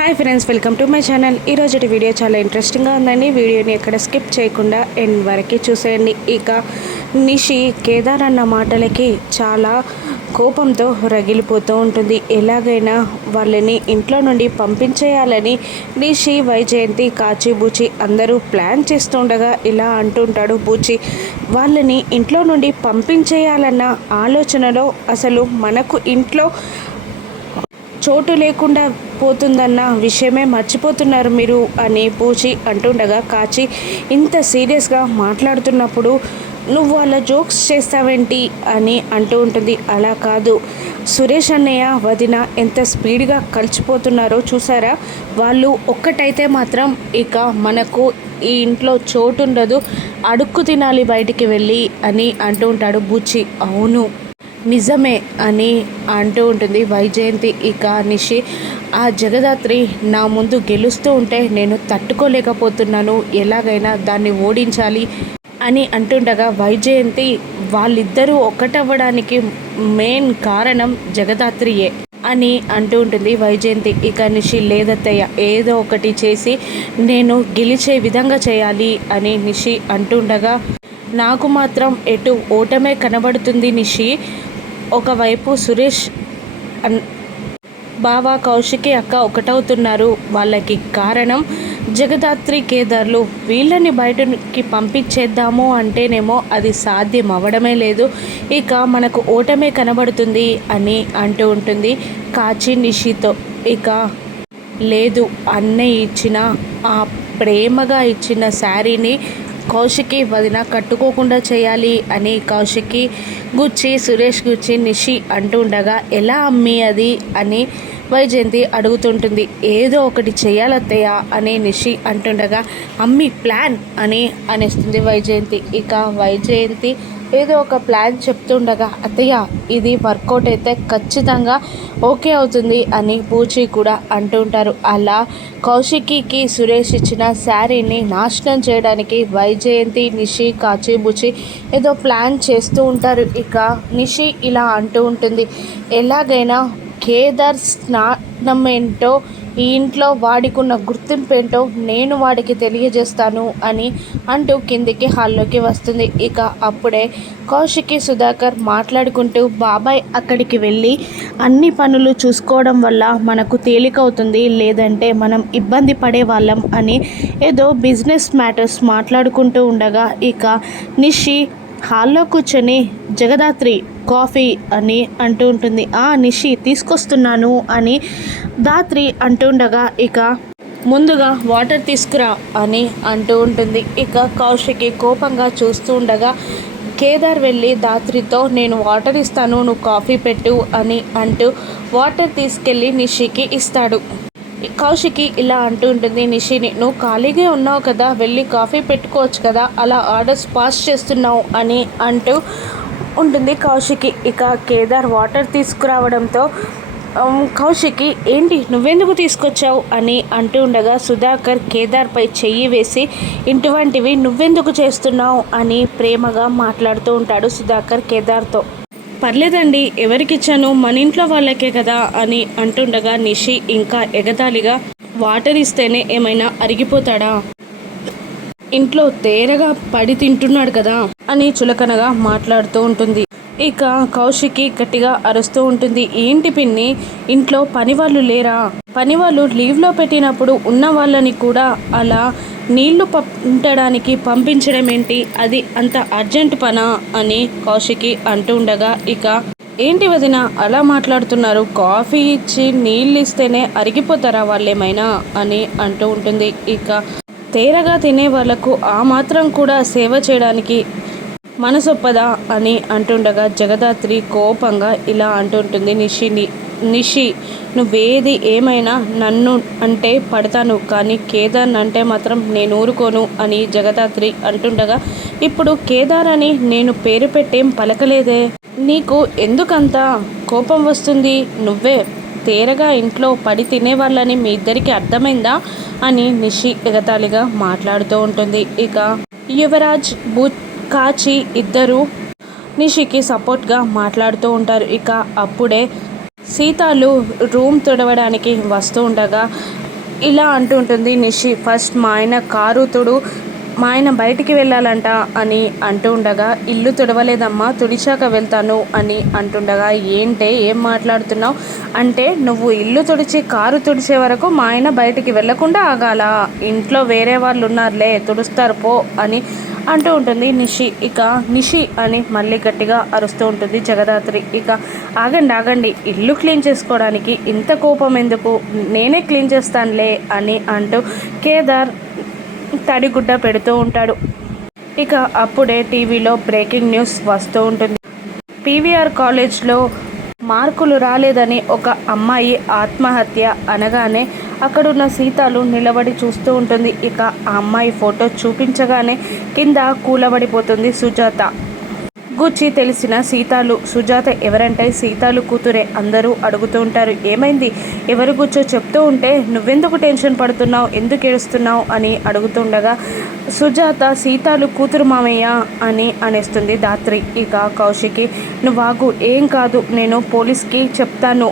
Hi friends, welcome to my channel. ఈరోజు video చాలా ఇంట్రెస్టింగ్గా ఉందండి. వీడియోని ఎక్కడ స్కిప్ చేయకుండా ఎండ్ వరకు చూసేయండి. ఇక నిషి కేదార్ అన్న మాటలకి చాలా కోపంతో రగిలిపోతూ ఉంటుంది. ఎలాగైనా వాళ్ళని ఇంట్లో నుండి పంపించేయాలని నిషి, వైజయంతి, కాచి, బూచి అందరూ ప్లాన్ చేస్తుండగా ఇలా అంటుంటాడు బూచి. వాళ్ళని ఇంట్లో నుండి పంపించేయాలన్న ఆలోచనలో అసలు మనకు ఇంట్లో చోటు లేకుండా పోతుందన్న విషయమే మర్చిపోతున్నారు మీరు అని బూచి అంటుండగా, కాచి ఇంత సీరియస్గా మాట్లాడుతున్నప్పుడు నువ్వు అలా జోక్స్ చేస్తావేంటి అని అంటూ ఉంటుంది. అలా కాదు, సురేష్ అన్నయ్య వదిన ఎంత స్పీడ్గా కలిసిపోతున్నారో చూసారా? వాళ్ళు ఒక్కటైతే మాత్రం ఇక మనకు ఈ ఇంట్లో చోటు ఉండదు, అడుక్కు తినాలి బయటికి వెళ్ళి అని అంటూ ఉంటాడు బూచి. అవును నిజమే అని అంటూ ఉంటుంది వైజయంతి. ఇక నిషి, ఆ జగదాత్రి నా ముందు గెలుస్తూ ఉంటే నేను తట్టుకోలేకపోతున్నాను, ఎలాగైనా దాన్ని ఓడించాలి అని అంటుండగా, వైజయంతి వాళ్ళిద్దరూ ఒక్కటవ్వడానికి మెయిన్ కారణం జగదాత్రియే అని అంటూ ఉంటుంది వైజయంతి. ఇక నిషి, లేదత్తయ్య ఏదో ఒకటి చేసి నేను గెలిచే విధంగా చేయాలి అని నిషి అంటుండగా, నాకు మాత్రం ఎటు ఓటమే కనబడుతుంది నిషి. ఒకవైపు సురేష్ బావ, కౌశికి అక్క ఒకటవుతున్నారు, వాళ్ళకి కారణం జగదాత్రి, కేదార్లు. వీళ్ళని బయటకి పంపించేద్దాము అంటేనేమో అది సాధ్యం అవ్వడమే లేదు, ఇక మనకు ఓటమే కనబడుతుంది అని అంటూ ఉంటుంది కాచి నిషితో. ఇక లేదు, అన్నయ్య ఇచ్చిన ఆ ప్రేమగా ఇచ్చిన శారీని కౌశికి వదిన కట్టుకోకుండా చేయాలి అని కౌశికి గుచ్చి, సురేష్ గుచ్చి నిషి అంటూ ఉండగా, ఎలా అమ్మి అది అని వైజయంతి అడుగుతుంటుంది. ఏదో ఒకటి చేయాలత్తయ్య అని నిషి అంటుండగా, అమ్మి ప్లాన్ అని అనేస్తుంది వైజయంతి. ఇక వైజయంతి ఏదో ఒక ప్లాన్ చెప్తుండగా, అత్తయ్య ఇది వర్కౌట్ అయితే ఖచ్చితంగా ఓకే అవుతుంది అని పూచి కూడా అంటుంటారు. అలా కౌశికి సురేష్ ఇచ్చిన శారీని నాశనం చేయడానికి వైజయంతి, నిషి, కాచి, బుచి ఏదో ప్లాన్ చేస్తూ ఉంటారు. ఇక నిషి ఇలా అంటూ ఉంటుంది, ఎలాగైనా కేదార్ స్నానం ఏంటో, ఈ ఇంట్లో వాడికున్న గుర్తింపు ఏంటో నేను వాడికి తెలియజేస్తాను అని అంటూ కిందికి హాల్లోకి వస్తుంది. ఇక అప్పుడే కౌశికి, సుధాకర్ మాట్లాడుకుంటూ, బాబాయ్ అక్కడికి వెళ్ళి అన్ని పనులు చూసుకోవడం వల్ల మనకు తేలికవుతుంది, లేదంటే మనం ఇబ్బంది పడే వాళ్ళం అని ఏదో బిజినెస్ మ్యాటర్స్ మాట్లాడుకుంటూ ఉండగా, ఇక నిషి హాల్లో కూర్చొని జగదాత్రి కాఫీ అని అంటూ ఉంటుంది. నిషి తీసుకొస్తున్నాను అని దాత్రి అంటుండగా, ఇక ముందుగా వాటర్ తీసుకురా అని అంటూ ఉంటుంది. ఇక కౌశికి కోపంగా చూస్తూ ఉండగా, కేదార్ వెళ్ళి దాత్రితో నేను వాటర్ ఇస్తాను, నువ్వు కాఫీ పెట్టు అని అంటూ వాటర్ తీసుకెళ్ళి నిషికి ఇస్తాడు. కౌశికి ఇలా అంటూ ఉంటుంది, నిషిని నువ్వు ఖాళీగా ఉన్నావు కదా, వెళ్ళి కాఫీ పెట్టుకోవచ్చు కదా, అలా ఆర్డర్స్ పాస్ చేస్తున్నావు అని అంటూ ఉంటుంది కౌశికి. ఇక కేదార్ వాటర్ తీసుకురావడంతో కౌశికి ఏంటి నువ్వెందుకు తీసుకొచ్చావు అని అంటూ ఉండగా, సుధాకర్ కేదార్పై చెయ్యి వేసి ఇటువంటివి నువ్వెందుకు చేస్తున్నావు అని ప్రేమగా మాట్లాడుతూ ఉంటాడు సుధాకర్ కేదార్తో. పర్లేదండి, ఎవరికిచ్చాను, మన ఇంట్లో వాళ్ళకే కదా అని అంటుండగా, నిషి ఇంకా ఎగతాళిగా, వాటర్ ఇస్తేనే ఏమైనా అరిగిపోతాడా, ఇంట్లో తేరగా పడి తింటున్నాడు కదా అని చులకనగా మాట్లాడుతూ ఉంటుంది. ఇక కౌశికి గట్టిగా అరుస్తూ ఉంటుంది, ఏంటి పిన్ని, ఇంట్లో పనివాళ్ళు లేరా, పనివాళ్ళు లీవ్లో పెట్టినప్పుడు ఉన్న వాళ్ళని కూడా అలా నీళ్లు పంపడానికి పంపించడం ఏంటి, అది అంత అర్జెంట్ పనా అని కౌశికి అంటూ ఉండగా, ఇక ఏంటి వదిన అలా మాట్లాడుతున్నారు, కాఫీ ఇచ్చి నీళ్ళు ఇస్తేనే అరిగిపోతారా వాళ్ళేమైనా అని అంటూ ఉంటుంది. ఇక తేరగా తినే వాళ్ళకు ఆ మాత్రం కూడా సేవ చేయడానికి మనసొప్పదా అని అంటుండగా, జగదాత్రి కోపంగా ఇలా అంటుంటుంది, నిషి నువ్వేది ఏమైనా నన్ను అంటే పడతాను, కానీ కేదార్ అంటే మాత్రం నేను ఊరుకోను అని జగదాత్రి అంటుండగా, ఇప్పుడు కేదార్ అని నేను పేరు పెట్టేం పలకలేదే, నీకు ఎందుకంత కోపం వస్తుంది, నువ్వే తేరగా ఇంట్లో పడి తినేవాళ్ళని మీ ఇద్దరికి అర్థమైందా అని నిషి ఎగతాళిగా మాట్లాడుతూ ఉంటుంది. ఇక యువరాజ్, కాచి ఇద్దరు నిషికి సపోర్ట్గా మాట్లాడుతూ ఉంటారు. ఇక అప్పుడే సీతాలు రూమ్ తుడవడానికి వస్తూ ఉండగా ఇలా అంటూ ఉంటుంది నిషి. ఫస్ట్ మా ఆయన కారు తుడు, మా ఆయన బయటికి వెళ్ళాలంట అని అంటూ ఉండగా, ఇల్లు తుడవలేదమ్మా, తుడిచాక వెళ్తాను అని అంటుండగా, ఏంటే ఏం మాట్లాడుతున్నావు అంటే, నువ్వు ఇల్లు తుడిచి కారు తుడిచే వరకు మా ఆయన బయటికి వెళ్ళకుండా ఆగాల, ఇంట్లో వేరే వాళ్ళు ఉన్నారులే తుడుస్తారు పో అని అంటూ ఉంటుంది నిషి. ఇక నిషి అని మళ్ళీ గట్టిగా అరుస్తూ ఉంటుంది జగదాత్రి. ఇక ఆగండి ఆగండి, ఇల్లు క్లీన్ చేసుకోవడానికి ఇంత కోపం ఎందుకు, నేనే క్లీన్ చేస్తానులే అని అంటూ కేదార్ తడిగుడ్డ పెడుతూ ఉంటాడు. ఇక అప్పుడే టీవీలో బ్రేకింగ్ న్యూస్ వస్తూ ఉంటుంది. పీవీఆర్ కాలేజ్లో మార్కులు రాలేదని ఒక అమ్మాయి ఆత్మహత్య అనగానే అక్కడున్న సీతాలు నిలబడి చూస్తూ ఉంటుంది. ఇక ఆ అమ్మాయి ఫోటో చూపించగానే కింద కూలబడిపోతుంది సుజాత. గుచ్చి తెలిసిన సీతాలు, సుజాత ఎవరంటే సీతాలు కూతురే, అందరూ అడుగుతూ ఉంటారు. ఏమైంది, ఎవరు కూర్చో చెప్తూ ఉంటే నువ్వెందుకు టెన్షన్ పడుతున్నావు, ఎందుకు ఏడుస్తున్నావు అని అడుగుతుండగా, సుజాత సీతాలు కూతురు మామయ్య అని అనేస్తుంది ధాత్రి. ఇక కౌశికి, నువ్వాగు, ఏం కాదు, నేను పోలీస్కి చెప్తాను,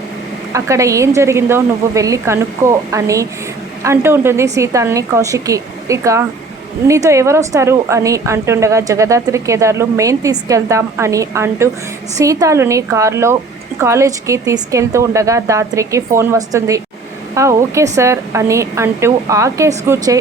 అక్కడ ఏం జరిగిందో నువ్వు వెళ్ళి కనుక్కో అని అంటూ ఉంటుంది సీతాల్ని కౌశికి. ఇక నీతో ఎవరొస్తారు అని అంటుండగా, జగదాత్రి కేదార్లు మేం తీసుకెళ్తాం అని అంటూ సీతాలుని కారులో కాలేజ్కి తీసుకెళ్తూ ఉండగా ధాత్రికి ఫోన్ వస్తుంది. ఓకే సార్ అని అంటూ ఆ కేసు గురించి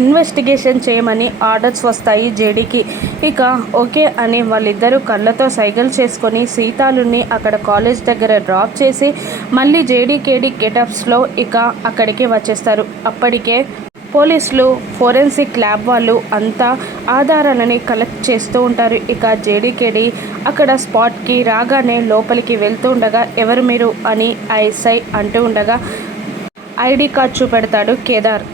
ఇన్వెస్టిగేషన్ చేయమని ఆర్డర్స్ వస్తాయి జేడీకి. ఇక ఓకే అని వాళ్ళిద్దరూ కళ్ళతో సైగలు చేసుకొని సీతాలుని అక్కడ కాలేజ్ దగ్గర డ్రాప్ చేసి మళ్ళీ జేడీకేడీ గెటప్స్లో ఇక అక్కడికి వచ్చేస్తారు. అప్పటికే పోలీసులు, ఫోరెన్సిక్ ల్యాబ్ వాళ్ళు అంతా ఆధారాలని కలెక్ట్ చేస్తూ ఉంటారు. ఇక జేడీకేడీ అక్కడ స్పాట్కి రాగానే లోపలికి వెళ్తూ ఉండగా, ఎవరు మీరు అని ఐఎస్ఐ అంటూ ఉండగా ఐడి కార్డ్ చూపెడతాడు Kedar.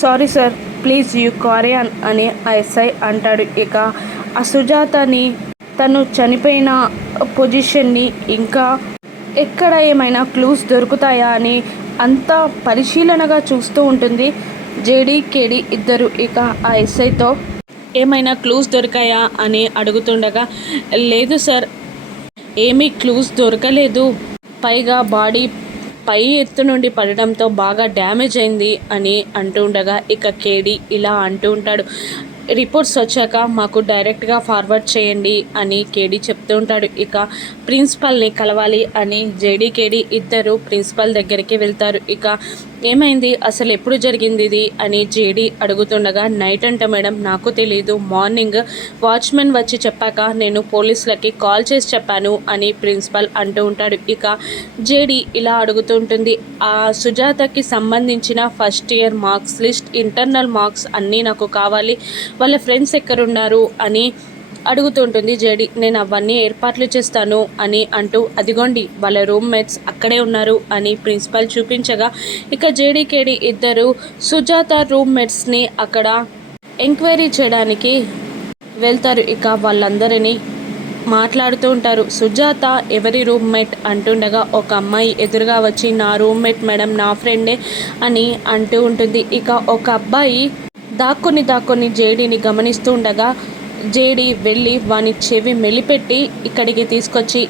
Sorry sir, please you carry అని ఐఎస్ఐ అంటాడు. ఇక ఆ సుజాతని, తను చనిపోయిన పొజిషన్ని, ఇంకా ఎక్కడ ఏమైనా క్లూస్ దొరుకుతాయా అని అంతా పరిశీలనగా చూస్తూ ఉంటుంది జేడీకేడీ ఇద్దరు. ఇక ఆ ఎస్ఐతో ఏమైనా క్లూస్ దొరికాయా అని అడుగుతుండగా, లేదు సార్, ఏమీ క్లూస్ దొరకలేదు, పైగా బాడీ పై ఎత్తు నుండి పడడంతో బాగా డ్యామేజ్ అయింది అని అంటూ ఉండగా, ఇక కేడీ ఇలా అంటూ ఉంటాడు, రిపోర్ట్స్ వచ్చాక మాకు డైరెక్ట్గా ఫార్వర్డ్ చేయండి అని కేడీ చెప్తూ ఉంటాడు. ఇక ప్రిన్సిపల్ని కలవాలి అని జేడీకేడీ ఇద్దరు ప్రిన్సిపల్ దగ్గరికి వెళ్తారు. ఇక ఏమైంది, అసలు ఎప్పుడు జరిగింది ఇది అని జేడీ అడుగుతుండగా, నైట్ అంట మేడం, నాకు తెలీదు, మార్నింగ్ వాచ్మెన్ వచ్చి చెప్పాక నేను పోలీసులకి కాల్ చేసి చెప్పాను అని ప్రిన్సిపల్ అంటూ ఉంటాడు. ఇక జేడీ ఇలా అడుగుతుంటుంది, ఆ సుజాతకి సంబంధించిన first year marks list, internal marks అన్నీ నాకు కావాలి, వాళ్ళ ఫ్రెండ్స్ ఎక్కడున్నారు అని అడుగుతుంటుంది జేడీ. నేను అవన్నీ ఏర్పాట్లు చేస్తాను అని అంటూ, అదిగోండి వాళ్ళ రూమ్మేట్స్ అక్కడే ఉన్నారు అని ప్రిన్సిపల్ చూపించగా, ఇక జేడీకేడీ ఇద్దరు సుజాత రూమ్మేట్స్ని అక్కడ ఎంక్వైరీ చేయడానికి వెళ్తారు. ఇక వాళ్ళందరినీ మాట్లాడుతూ ఉంటారు. సుజాత ఎవరి రూమ్మేట్ అంటుండగా, ఒక అమ్మాయి ఎదురుగా వచ్చి నా రూమ్మేట్ మేడం, నా ఫ్రెండే అని అంటూ ఉంటుంది. ఇక ఒక అబ్బాయి దాక్కుని జేడీని గమనిస్తూ ఉండగా, జేడీ వెళ్ళి వాని చెవి మెలిపెట్టి ఇక్కడికి తీసుకొచ్చి,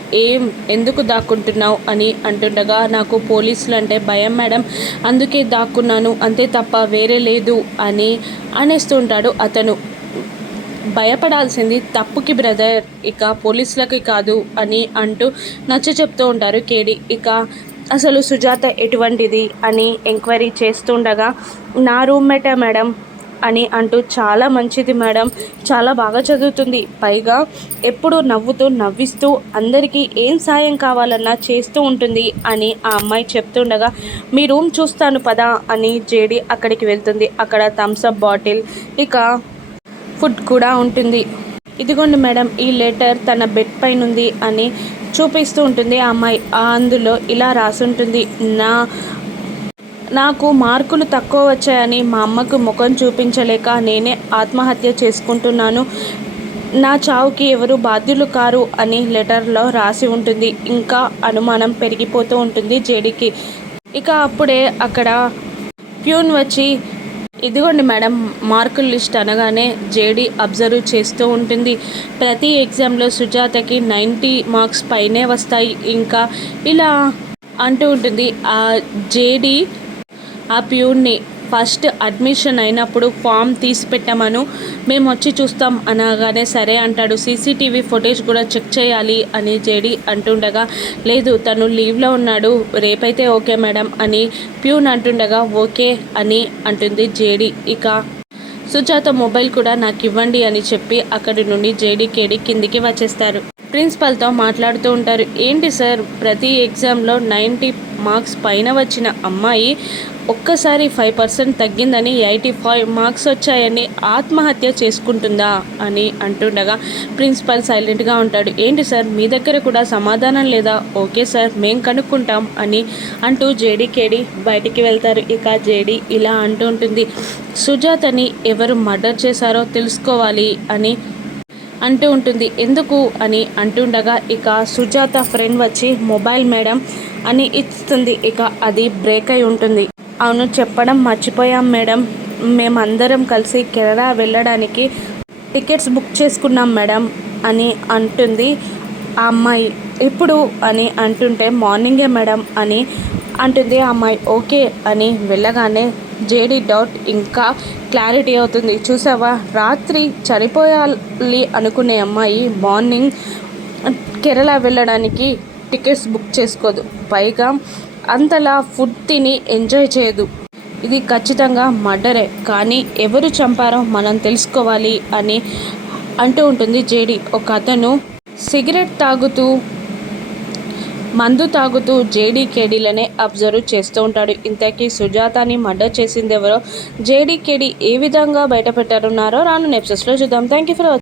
ఎందుకు దాక్కుంటున్నావు అని అంటుండగా, నాకు పోలీసులు అంటే భయం మేడం, అందుకే దాక్కున్నాను, అంతే తప్ప వేరే లేదు అని అనేస్తూ ఉంటాడు అతను. భయపడాల్సింది తప్పుకి బ్రదర్, ఇక పోలీసులకి కాదు అని అంటూ నచ్చ చెప్తూ ఉంటారు కేడీ. ఇక అసలు సుజాత ఎటువంటిది అని ఎంక్వైరీ చేస్తుండగా, నా రూమ్మేటే మేడం అని అంటూ, చాలా మంచిది మేడం, చాలా బాగా చదువుతుంది, పైగా ఎప్పుడు నవ్విస్తూ అందరికీ ఏం సాయం కావాలన్నా చేస్తూ ఉంటుంది అని ఆ అమ్మాయి చెప్తుండగా, మీ రూమ్ చూస్తాను పదా అని జేడీ అక్కడికి వెళ్తుంది. అక్కడ థమ్స్అప్ బాటిల్, ఇక ఫుడ్ కూడా ఉంటుంది. ఇదిగోండి మేడం, ఈ లెటర్ తన బెడ్ పైన ఉంది అని చూపిస్తూ ఉంటుంది ఆ అమ్మాయి. అందులో ఇలా రాసుంటుంది, నాకు మార్కులు తక్కువ వచ్చాయని మా అమ్మకు ముఖం చూపించలేక నేనే ఆత్మహత్య చేసుకుంటున్నాను, నా చావుకి ఎవరు బాధ్యులు కారు అని లెటర్లో రాసి ఉంటుంది. ఇంకా అనుమానం పెరిగిపోతూ ఉంటుంది జేడీకి. ఇక అప్పుడే అక్కడ ప్యూన్ వచ్చి, ఇదిగోండి మేడం మార్కుల లిస్ట్ అనగానే జేడీ అబ్జర్వ్ చేస్తూ ఉంటుంది. ప్రతి ఎగ్జామ్లో సుజాతకి 90 మార్క్స్ పైనే వస్తాయి ఇంకా ఇలా అంటూ ఉంటుంది. ఆ జేడీ ఆ ప్యూన్ని ఫస్ట్ అడ్మిషన్ అయినప్పుడు ఫామ్ తీసి పెట్టమను, మేము వచ్చి చూస్తాం అనగానే సరే అంటాడు. సీసీటీవీ ఫుటేజ్ కూడా చెక్ చేయాలి అని జేడి అంటుండగా, లేదు తను లీవ్లో ఉన్నాడు, రేపైతే ఓకే మేడం అని ప్యూన్ అంటుండగా ఓకే అని అంటుంది జేడి. ఇక సుజాత మొబైల్ కూడా నాకు ఇవ్వండి అని చెప్పి అక్కడి నుండి జేడీకేడి కిందికి వచ్చేస్తారు. ప్రిన్సిపల్తో మాట్లాడుతూ ఉంటారు. ఏంటి సార్, ప్రతి ఎగ్జామ్లో 90 మార్క్స్ పైన వచ్చిన అమ్మాయి ఒక్కసారి 5% తగ్గిందని 85 మార్క్స్ వచ్చాయని ఆత్మహత్య చేసుకుంటుందా అని అంటుండగా ప్రిన్సిపల్ సైలెంట్గా ఉంటాడు. ఏంటి సార్, మీ దగ్గర కూడా సమాధానం లేదా? ఓకే సార్, మేం కనుక్కుంటాం అని అంటూ జేడీకేడి బయటికి వెళ్తారు. ఇక జేడీ ఇలా అంటూ ఉంటుంది, సుజాతని ఎవరు మర్డర్ చేశారో తెలుసుకోవాలి అని అంటూ ఉంటుంది. ఎందుకు అని అంటుండగా ఇక సుజాత ఫ్రెండ్ వచ్చి మొబైల్ మేడం అని ఇస్తుంది. ఇక అది బ్రేక్ అయి ఉంటుంది. అవును, చెప్పడం మర్చిపోయాం మేడం, మేమందరం కలిసి కేరళ వెళ్ళడానికి టికెట్స్ బుక్ చేసుకున్నాం మేడం అని అంటుంది ఆ అమ్మాయి. ఇప్పుడు అని అంటుంటే మార్నింగే మేడం అని అంటుంది ఆ అమ్మాయి. ఓకే అని వెళ్ళగానే జేడీ డౌట్ ఇంకా క్లారిటీ అవుతుంది. చూసావా, రాత్రి చనిపోయాలి అనుకునే అమ్మాయి మార్నింగ్ కేరళ వెళ్ళడానికి టికెట్స్ బుక్ చేసుకోదు, పైగా అంతలా ఫుడ్ తిని ఎంజాయ్ చేయదు. ఇది ఖచ్చితంగా మర్డరే, కానీ ఎవరు చంపారో మనం తెలుసుకోవాలి అని అంటూ ఉంటుంది జేడీ. ఒక అతను సిగరెట్ తాగుతూ మందు తాగుతూ జేడీకేడీలనే అబ్జర్వ్ చేస్తూ ఉంటాడు. ఇంతకీ సుజాతని మర్డర్ చేసింది ఎవరో జేడీకేడీ ఏ విధంగా బయటపెట్టారున్నారో రాను ఎపిసోడ్స్లో చూద్దాం. Thank you for watching.